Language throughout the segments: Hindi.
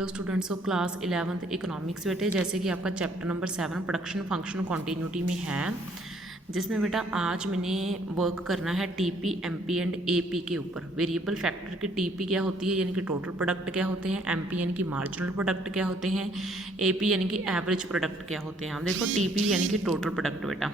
Hello students of class 11th economics बेटे, जैसे कि आपका chapter number 7 production function continuity में है, जिसमें बेटा आज मैंने वर्क करना है टीपी, एमपी एंड एपी के ऊपर। वेरिएबल फैक्टर की टीपी क्या होती है यानी कि टोटल प्रोडक्ट क्या होते हैं, एमपी यानी कि मार्जिनल प्रोडक्ट क्या होते हैं, एपी यानी कि एवरेज प्रोडक्ट क्या होते हैं। आप देखो टीपी यानी कि टोटल प्रोडक्ट बेटा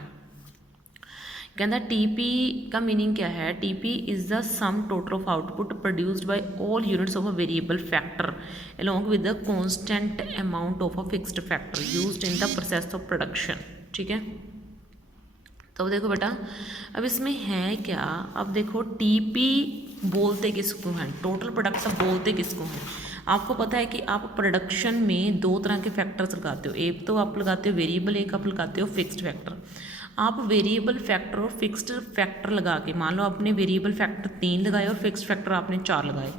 कहता टीपी का मीनिंग क्या है। TP is the sum total of output produced by all units of a variable factor along with the constant amount of a fixed factor used in the process of production. ठीक है, तो देखो बेटा अब इसमें है क्या। अब देखो टीपी बोलते किसको हैं, टोटल प्रोडक्ट बोलते किसको हैं। आपको पता है कि आप प्रोडक्शन में दो तरह के फैक्टर्स लगाते हो, एक तो आप लगाते हो वेरिएबल, एक आप लगाते हो फिक्स्ड फैक्टर। आप वेरिएबल फैक्टर और फिक्स्ड फैक्टर लगा के, मान लो आपने वेरिएबल फैक्टर 3 लगाए और फिक्स्ड फैक्टर आपने 4 लगाए,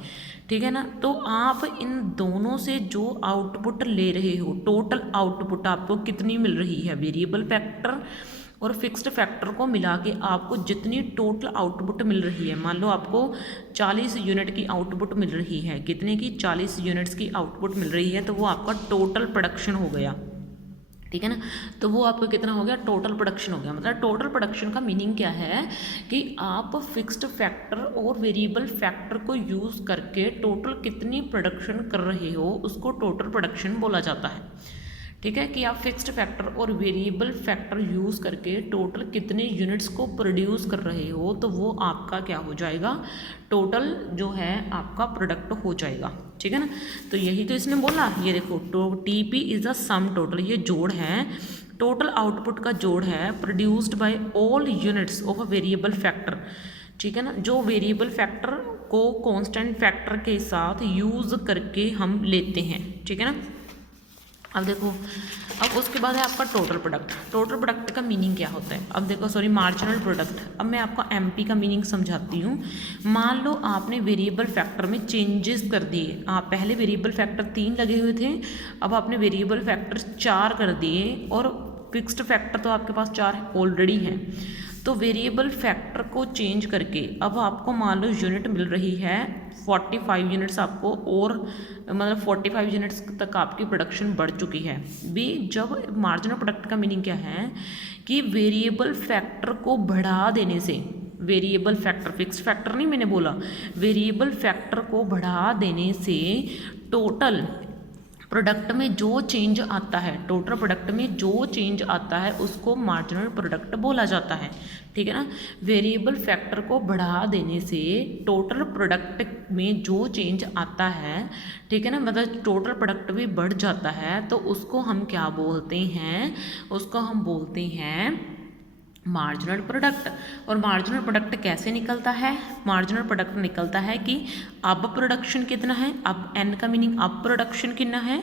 ठीक है ना, तो आप इन दोनों से जो आउटपुट ले रहे हो, टोटल आउटपुट आपको कितनी मिल रही है, वेरिएबल फैक्टर और फिक्स्ड फैक्टर को मिला के आपको जितनी टोटल आउटपुट मिल रही है, मान लो आपको 40 यूनिट की आउटपुट मिल रही है, कितने की, 40 यूनिट्स की आउटपुट मिल रही है, तो वो आपका टोटल प्रोडक्शन हो गया। ठीक है ना, तो वो आपका कितना हो गया, टोटल प्रोडक्शन हो गया। मतलब टोटल प्रोडक्शन का मीनिंग क्या है कि आप फिक्स्ड फैक्टर और वेरिएबल फैक्टर को यूज़ करके टोटल कितनी प्रोडक्शन कर रहे हो उसको टोटल प्रोडक्शन बोला जाता है। ठीक है, कि आप फिक्स्ड फैक्टर और वेरिएबल फैक्टर यूज़ करके टोटल कितने यूनिट्स को प्रोड्यूस कर रहे हो, तो वो आपका क्या हो जाएगा, टोटल जो है आपका प्रोडक्ट हो जाएगा। ठीक है ना, तो यही तो इसने बोला। ये देखो TP is the sum total, ये जोड़ है, टोटल आउटपुट का जोड़ है, produced by all units of a variable factor. ठीक है ना, जो वेरिएबल फैक्टर को कांस्टेंट फैक्टर के साथ यूज़ करके हम लेते हैं। ठीक है ना, अब देखो, अब उसके बाद है आपका टोटल प्रोडक्ट। टोटल प्रोडक्ट का मीनिंग क्या होता है, अब देखो, सॉरी, मार्जिनल प्रोडक्ट। अब मैं आपको एमपी का मीनिंग समझाती हूँ। मान लो आपने वेरिएबल फैक्टर में चेंजेस कर दिए, आप पहले वेरिएबल फैक्टर 3 लगे हुए थे, अब आपने वेरिएबल फैक्टर 4 कर दिए और फिक्स्ड फैक्टर तो आपके पास 4 ऑलरेडी है। तो वेरिएबल फैक्टर को चेंज करके अब आपको मान लो यूनिट मिल रही है 45 यूनिट्स आपको, और मतलब 45 यूनिट्स तक आपकी प्रोडक्शन बढ़ चुकी है भी। जब मार्जिनल प्रोडक्ट का मीनिंग क्या है कि वेरिएबल फैक्टर को बढ़ा देने से, वेरिएबल फैक्टर, फिक्स्ड फैक्टर नहीं मैंने बोला, वेरिएबल फैक्टर को बढ़ा देने से टोटल प्रोडक्ट में जो चेंज आता है, टोटल प्रोडक्ट में जो चेंज आता है उसको मार्जिनल प्रोडक्ट बोला जाता है। ठीक है ना, वेरिएबल फैक्टर को बढ़ा देने से टोटल प्रोडक्ट में जो चेंज आता है, ठीक है ना, मतलब टोटल प्रोडक्ट भी बढ़ जाता है, तो उसको हम क्या बोलते हैं, उसको हम बोलते हैं मार्जिनल प्रोडक्ट। और मार्जिनल प्रोडक्ट कैसे निकलता है, मार्जिनल प्रोडक्ट निकलता है कि अब प्रोडक्शन कितना है, अब एन का मीनिंग अब प्रोडक्शन कितना है,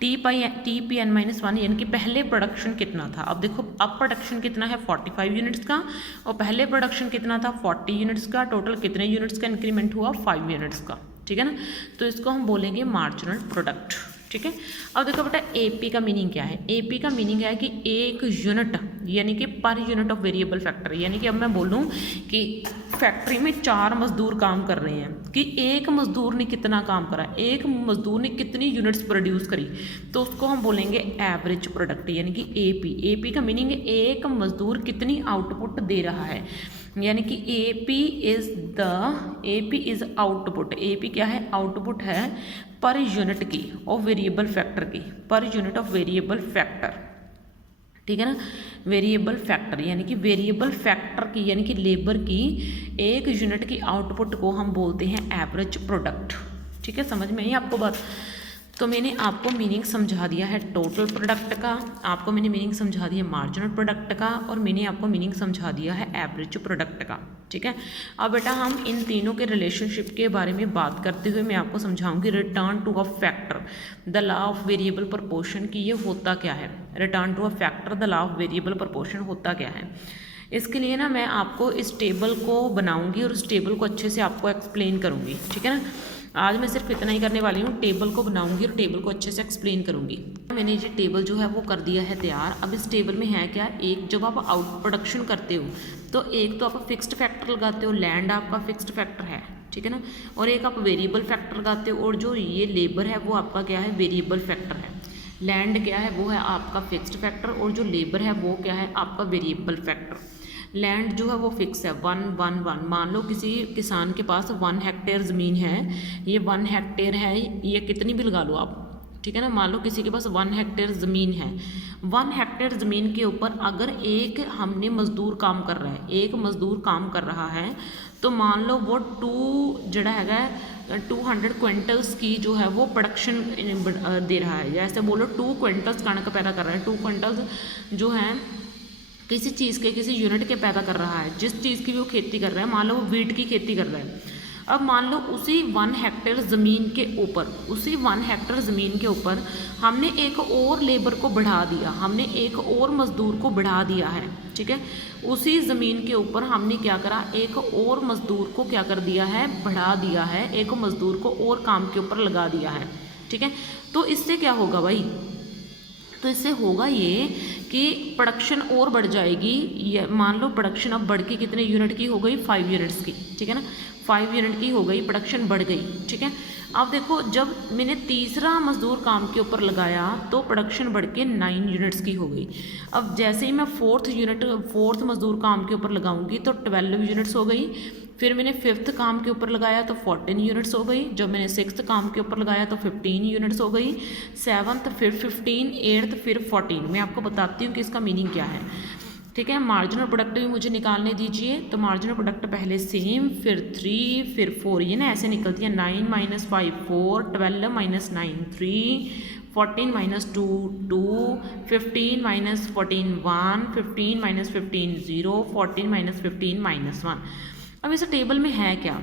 टी पी एन माइनस 1 यानी कि पहले प्रोडक्शन कितना था। अब देखो अब प्रोडक्शन कितना है 45 यूनिट्स का, और पहले प्रोडक्शन कितना था 40 यूनिट्स का, टोटल कितने यूनिट्स का इंक्रीमेंट हुआ 5 यूनिट्स का। ठीक है ना, तो इसको हम बोलेंगे मार्जिनल प्रोडक्ट। ठीक है, अब देखो बेटा एपी का मीनिंग क्या है। एपी का मीनिंग है कि एक यूनिट यानी कि per unit of variable factor, यानी कि अब मैं बोलूँ कि फैक्ट्री में 4 मजदूर काम कर रहे हैं, कि एक मजदूर ने कितना काम करा, एक मजदूर ने कितनी यूनिट्स प्रोड्यूस करी, तो उसको हम बोलेंगे एवरेज प्रोडक्ट यानी कि एपी। एपी का मीनिंग है एक मजदूर कितनी आउटपुट दे रहा है, यानी कि एपी इज आउटपुट। एपी क्या है, आउटपुट है पर यूनिट की और वेरिएबल फैक्टर की, per unit of variable factor. ठीक है ना, वेरिएबल फैक्टर यानी कि वेरिएबल फैक्टर की यानी कि लेबर की एक यूनिट की आउटपुट को हम बोलते हैं एवरेज प्रोडक्ट। ठीक है, समझ में आई आपको बात। तो मैंने आपको मीनिंग समझा दिया है टोटल प्रोडक्ट का, आपको मैंने मीनिंग समझा दिया मार्जिनल प्रोडक्ट का, और मैंने आपको मीनिंग समझा दिया है एवरेज प्रोडक्ट का। ठीक है, अब बेटा हम इन तीनों के रिलेशनशिप के बारे में बात करते हुए मैं आपको समझाऊंगी return to a factor the law of variable proportion की ये होता क्या है। Return to a factor the law of variable proportion होता क्या है। इसके लिए ना मैं आपको इस टेबल को बनाऊंगी और उस टेबल को अच्छे से आपको एक्सप्लेन करूंगी। ठीक है ना, आज मैं सिर्फ इतना ही करने वाली हूँ, टेबल को बनाऊंगी और टेबल को अच्छे से एक्सप्लेन करूंगी। मैंने ये टेबल जो है वो कर दिया है तैयार। अब इस टेबल में है क्या, एक जब आप आउट प्रोडक्शन करते हो तो एक तो आप फिक्स्ड फैक्टर लगाते हो, लैंड आपका फिक्स्ड फैक्टर है, ठीक है ना। और एक आप वेरिएबल फैक्टर लगाते हो, और जो ये लेबर है वो आपका क्या है, वेरिएबल फैक्टर है। लैंड क्या है, वो है आपका फिक्स्ड फैक्टर, और जो लेबर है वो क्या है, आपका वेरिएबल फैक्टर। लैंड जो है वो फिक्स है 1 1 1। मान लो किसी किसान के पास 1 हेक्टेयर ज़मीन है, ये 1 हेक्टेयर है, ये कितनी भी लगा लो आप, ठीक है ना। मान लो किसी के पास 1 हेक्टेयर ज़मीन है, 1 हेक्टेयर ज़मीन के ऊपर अगर एक हमने मज़दूर काम कर रहा है, एक मज़दूर काम कर रहा है, तो मान लो वो 200 क्विंटल्स की जो है वो प्रोडक्शन दे रहा है। जैसे बोलो 2 क्विंटल्स कणक पैदा कर रहा है, 2 क्विंटल्स जो है किसी चीज़ के, किसी यूनिट के पैदा कर रहा है, जिस चीज़ की भी वो खेती कर रहा है। मान लो वो वीट की खेती कर रहा है। अब मान लो उसी 1 हेक्टेयर ज़मीन के ऊपर, उसी 1 हेक्टेयर ज़मीन के ऊपर हमने एक और लेबर को बढ़ा दिया, हमने एक और मज़दूर को बढ़ा दिया है, ठीक है। उसी ज़मीन के ऊपर हमने क्या करा, एक और मज़दूर को क्या कर दिया है, बढ़ा दिया है, एक मज़दूर को और काम के ऊपर लगा दिया है, ठीक है। तो इससे क्या होगा भाई, तो इससे होगा ये कि प्रोडक्शन और बढ़ जाएगी। ये मान लो प्रोडक्शन अब बढ़ के कितने यूनिट की हो गई, 5 यूनिट्स की, ठीक है ना। 5 यूनिट की हो गई, प्रोडक्शन बढ़ गई, ठीक है। अब देखो जब मैंने तीसरा मज़दूर काम के ऊपर लगाया तो प्रोडक्शन बढ़ के 9 यूनिट्स की हो गई। अब जैसे ही मैं फोर्थ मज़दूर काम के ऊपर लगाऊंगी तो 12 यूनिट्स हो गई। फिर मैंने 5th काम के ऊपर लगाया तो 14 यूनिट्स हो गई। जब मैंने 6th काम के ऊपर लगाया तो 15 यूनिट्स हो गई। 7th फिर 15, 8th फिर 14। मैं आपको बताती हूँ कि इसका मीनिंग क्या है, ठीक है। मार्जिनल प्रोडक्ट भी मुझे निकालने दीजिए। तो मार्जिनल प्रोडक्ट पहले सेम, फिर 3, फिर 4, ये ना ऐसे निकलती है। 9 - 5 4, 12 - 9 3, 14 - 2 2, 15 - 14 1, 15 - 15 0, 14 - 15 -1। अब इस टेबल में है क्या,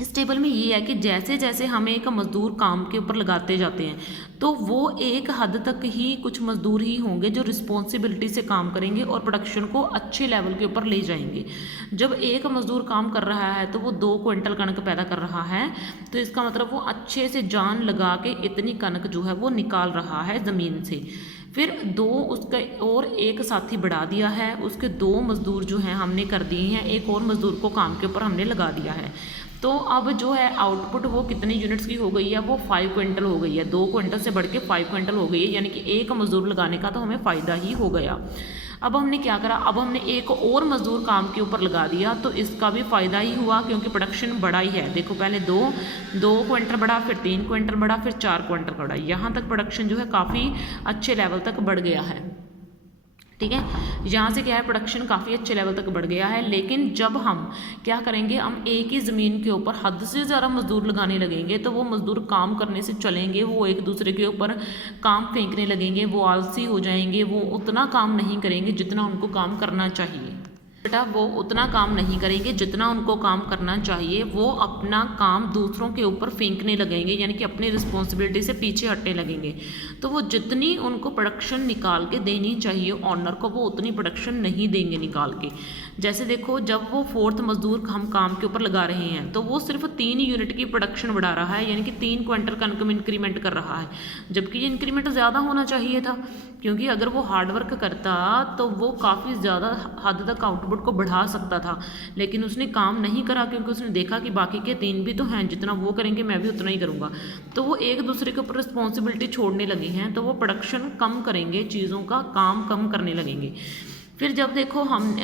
इस टेबल में ये है कि जैसे जैसे हम एक मज़दूर काम के ऊपर लगाते जाते हैं तो वो एक हद तक ही कुछ मज़दूर ही होंगे जो रिस्पॉन्सिबिलिटी से काम करेंगे और प्रोडक्शन को अच्छे लेवल के ऊपर ले जाएंगे। जब एक मज़दूर काम कर रहा है तो वो 2 क्विंटल कणक पैदा कर रहा है, तो इसका मतलब वो अच्छे से जान लगा के इतनी कणक जो है वो निकाल रहा है ज़मीन से। फिर 2 उसका और एक साथी बढ़ा दिया है, उसके 2 मज़दूर जो हैं हमने कर दिए हैं, एक और मज़दूर को काम के ऊपर हमने लगा दिया है। तो अब जो है आउटपुट वो कितने यूनिट्स की हो गई है, वो 5 क्विंटल हो गई है। 2 क्विंटल से बढ़ के 5 क्विंटल हो गई है, यानी कि एक मज़दूर लगाने का तो हमें फ़ायदा ही हो गया। अब हमने क्या करा, अब हमने एक और मज़दूर काम के ऊपर लगा दिया तो इसका भी फ़ायदा ही हुआ क्योंकि प्रोडक्शन बढ़ा ही है। देखो पहले 2 क्विंटल बढ़ा, फिर 3 क्विंटल बढ़ा, फिर 4 क्विंटल बढ़ा। यहाँ तक प्रोडक्शन जो है काफ़ी अच्छे लेवल तक बढ़ गया है, ठीक है। यहाँ से क्या है, प्रोडक्शन काफ़ी अच्छे लेवल तक बढ़ गया है। लेकिन जब हम क्या करेंगे, हम एक ही ज़मीन के ऊपर हद से ज़्यादा मज़दूर लगाने लगेंगे तो वो मज़दूर काम करने से चलेंगे, वो एक दूसरे के ऊपर काम फेंकने लगेंगे, वो आलसी हो जाएंगे, वो उतना काम नहीं करेंगे जितना उनको काम करना चाहिए। बेटा वो उतना काम नहीं करेंगे जितना उनको काम करना चाहिए, वो अपना काम दूसरों के ऊपर फेंकने लगेंगे, यानी कि अपनी रिस्पॉन्सिबिलिटी से पीछे हटने लगेंगे। तो वो जितनी उनको प्रोडक्शन निकाल के देनी चाहिए ऑनर को, वो उतनी प्रोडक्शन नहीं देंगे निकाल के। जैसे देखो जब वो 4th मज़दूर हम काम के ऊपर लगा रहे हैं तो वो सिर्फ 3 यूनिट की प्रोडक्शन बढ़ा रहा है, यानी कि 3 क्विंटल कणक में इंक्रीमेंट कर रहा है, जबकि ये इंक्रीमेंट ज़्यादा होना चाहिए था। क्योंकि अगर वो हार्डवर्क करता तो वो काफ़ी ज़्यादा हद तक आउटपुट को बढ़ा सकता था, लेकिन उसने काम नहीं करा क्योंकि उसने देखा कि बाकी के 3 भी तो हैं, जितना वो करेंगे मैं भी उतना ही करूँगा। तो वो एक दूसरे के ऊपर रिस्पॉन्सिबिलिटी छोड़ने लगे हैं, तो वो प्रोडक्शन कम करेंगे, चीज़ों का काम कम करने लगेंगे। फिर जब देखो हम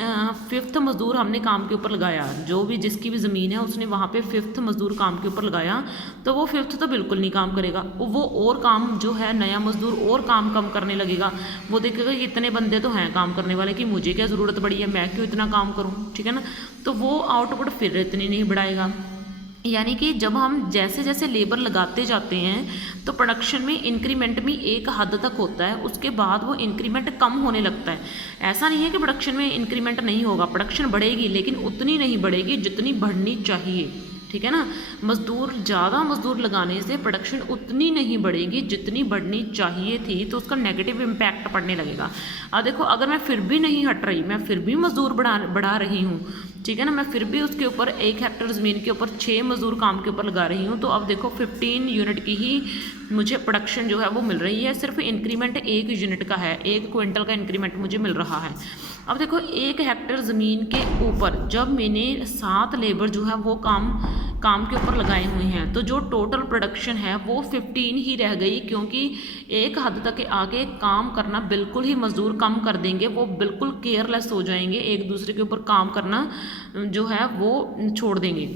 5th मज़दूर हमने काम के ऊपर लगाया, जो भी जिसकी भी ज़मीन है उसने वहाँ पे 5th मज़दूर काम के ऊपर लगाया, तो वो 5th तो बिल्कुल नहीं काम करेगा, वो और काम जो है नया मज़दूर और काम कम करने लगेगा। वो देखेगा कि इतने बंदे तो हैं काम करने वाले कि मुझे क्या ज़रूरत पड़ी है, मैं क्यों इतना काम करूँ, ठीक है ना। तो वो आउटपुट फिर इतनी नहीं बढ़ाएगा। यानी कि जब हम जैसे जैसे लेबर लगाते जाते हैं तो प्रोडक्शन में इंक्रीमेंट भी एक हद तक होता है, उसके बाद वो इंक्रीमेंट कम होने लगता है। ऐसा नहीं है कि प्रोडक्शन में इंक्रीमेंट नहीं होगा, प्रोडक्शन बढ़ेगी लेकिन उतनी नहीं बढ़ेगी जितनी बढ़नी चाहिए, ठीक है ना। ज़्यादा मज़दूर लगाने से प्रोडक्शन उतनी नहीं बढ़ेगी जितनी बढ़नी चाहिए थी, तो उसका नेगेटिव इम्पैक्ट पड़ने लगेगा। अब देखो अगर मैं फिर भी नहीं हट रही, मैं फिर भी मज़दूर बढ़ा रही हूँ, ठीक है ना, मैं फिर भी उसके ऊपर 1 हेक्टेयर ज़मीन के ऊपर 6 मज़दूर काम के ऊपर लगा रही हूँ। तो अब देखो 15 यूनिट की ही मुझे प्रोडक्शन जो है वो मिल रही है, सिर्फ इंक्रीमेंट 1 यूनिट का है, 1 क्विंटल का इंक्रीमेंट मुझे मिल रहा है। अब देखो 1 हेक्टेयर ज़मीन के ऊपर जब मैंने 7 लेबर जो है वो काम के ऊपर लगाए हुए हैं, तो जो टोटल प्रोडक्शन है वो 15 ही रह गई, क्योंकि एक हद तक आगे काम करना बिल्कुल ही मज़दूर कम कर देंगे, वो बिल्कुल केयरलेस हो जाएंगे, एक दूसरे के ऊपर काम करना जो है वो छोड़ देंगे।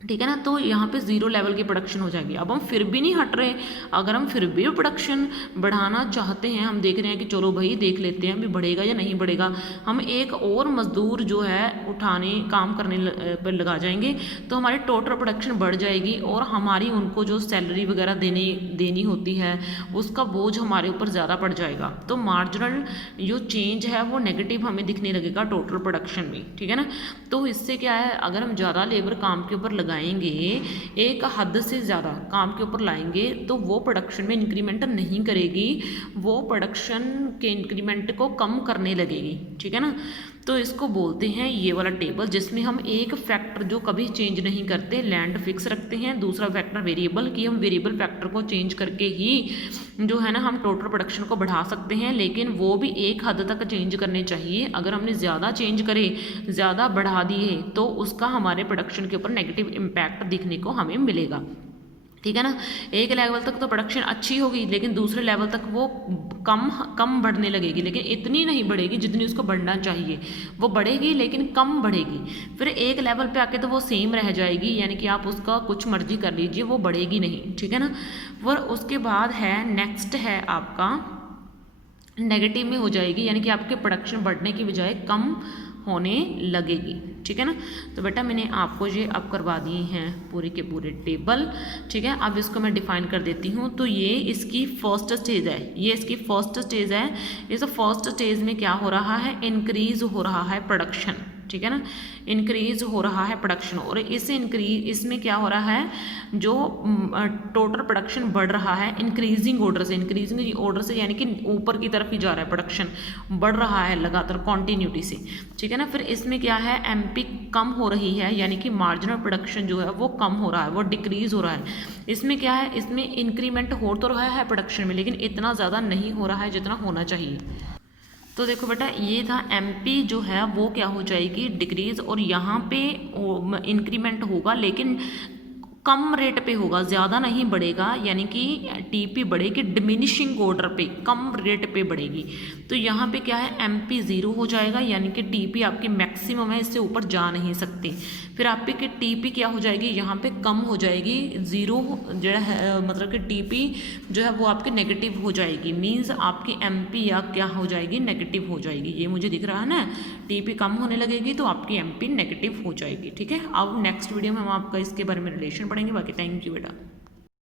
ठीक है ना, तो यहाँ पे 0 लेवल की प्रोडक्शन हो जाएगी। अब हम फिर भी नहीं हट रहे, अगर हम फिर भी प्रोडक्शन बढ़ाना चाहते हैं, हम देख रहे हैं कि चलो भाई देख लेते हैं अभी बढ़ेगा या नहीं बढ़ेगा, हम एक और मज़दूर जो है उठाने काम करने पर लगा जाएंगे, तो हमारी टोटल प्रोडक्शन बढ़ जाएगी और हमारी उनको जो सैलरी वगैरह देनी होती है उसका बोझ हमारे ऊपर ज़्यादा पड़ जाएगा। तो मार्जिनल जो चेंज है वो नेगेटिव हमें दिखने लगेगा टोटल प्रोडक्शन में। ठीक है ना, तो इससे क्या है, अगर हम ज़्यादा लेबर काम के ऊपर लगाएंगे, एक हद से ज़्यादा काम के ऊपर लाएंगे, तो वो प्रोडक्शन में इंक्रीमेंट नहीं करेगी, वो प्रोडक्शन के इंक्रीमेंट को कम करने लगेगी। ठीक है ना, तो इसको बोलते हैं ये वाला टेबल, जिसमें हम एक फैक्टर जो कभी चेंज नहीं करते, लैंड फिक्स रखते हैं, दूसरा फैक्टर वेरिएबल, कि हम वेरिएबल फैक्टर को चेंज करके ही जो है ना हम टोटल प्रोडक्शन को बढ़ा सकते हैं, लेकिन वो भी एक हद तक चेंज करने चाहिए। अगर हमने ज़्यादा चेंज करे, ज़्यादा बढ़ा दिए, तो उसका हमारे प्रोडक्शन के ऊपर नेगेटिव इम्पैक्ट दिखने को हमें मिलेगा। ठीक है ना, एक लेवल तक तो प्रोडक्शन अच्छी होगी, लेकिन दूसरे लेवल तक वो कम बढ़ने लगेगी, लेकिन इतनी नहीं बढ़ेगी जितनी उसको बढ़ना चाहिए, वो बढ़ेगी लेकिन कम बढ़ेगी। फिर एक लेवल पे आके तो वो सेम रह जाएगी, यानी कि आप उसका कुछ मर्जी कर लीजिए, वो बढ़ेगी नहीं। ठीक है ना, फिर उसके बाद है नेक्स्ट है आपका नेगेटिव में हो जाएगी, यानी कि आपके प्रोडक्शन बढ़ने की बजाय कम होने लगेगी। ठीक है ना, तो बेटा मैंने आपको ये अब करवा दिए हैं पूरे के पूरे टेबल। ठीक है, अब इसको मैं डिफाइन कर देती हूँ। तो ये इसकी फर्स्ट स्टेज है, ये इसकी फर्स्ट स्टेज है। इस फर्स्ट स्टेज में क्या हो रहा है, इंक्रीज हो रहा है प्रोडक्शन। ठीक है ना, इंक्रीज हो रहा है प्रोडक्शन, और इसमें क्या हो रहा है, जो टोटल प्रोडक्शन बढ़ रहा है इंक्रीजिंग ऑर्डर से यानी कि ऊपर की तरफ ही जा रहा है, प्रोडक्शन बढ़ रहा है लगातार कॉन्टीन्यूटी से। ठीक है ना, फिर इसमें क्या है, एमपी कम हो रही है, यानी कि मार्जिनल प्रोडक्शन जो है वो कम हो रहा है, वो डिक्रीज हो रहा है। इसमें क्या है, इसमें इंक्रीमेंट हो तो रहा है प्रोडक्शन में, लेकिन इतना ज़्यादा नहीं हो रहा है जितना होना चाहिए। तो देखो बेटा, ये था एमपी जो है वो क्या हो जाएगी, डिक्रीज, और यहाँ पे इंक्रीमेंट होगा लेकिन कम रेट पे होगा, ज़्यादा नहीं बढ़ेगा, यानी कि टीपी बढ़ेगी डिमिनिशिंग ऑर्डर पे, कम रेट पे बढ़ेगी। तो यहाँ पे क्या है, एमपी 0 हो जाएगा, यानी कि टीपी आपकी मैक्सिमम है, इससे ऊपर जा नहीं सकती। फिर आपकी टीपी क्या हो जाएगी, यहाँ पे कम हो जाएगी, 0 जो है, मतलब कि टीपी जो है वो आपकी नेगेटिव हो जाएगी, मीन्स आपकी एमपी या क्या हो जाएगी, नेगेटिव हो जाएगी। ये मुझे दिख रहा है ना, टीपी कम होने लगेगी तो आपकी एमपी नेगेटिव हो जाएगी। ठीक है, अब नेक्स्ट वीडियो में हम आपका इसके बारे में रिलेशन पढ़ेंगे। बाकी थैंक यू बेटा।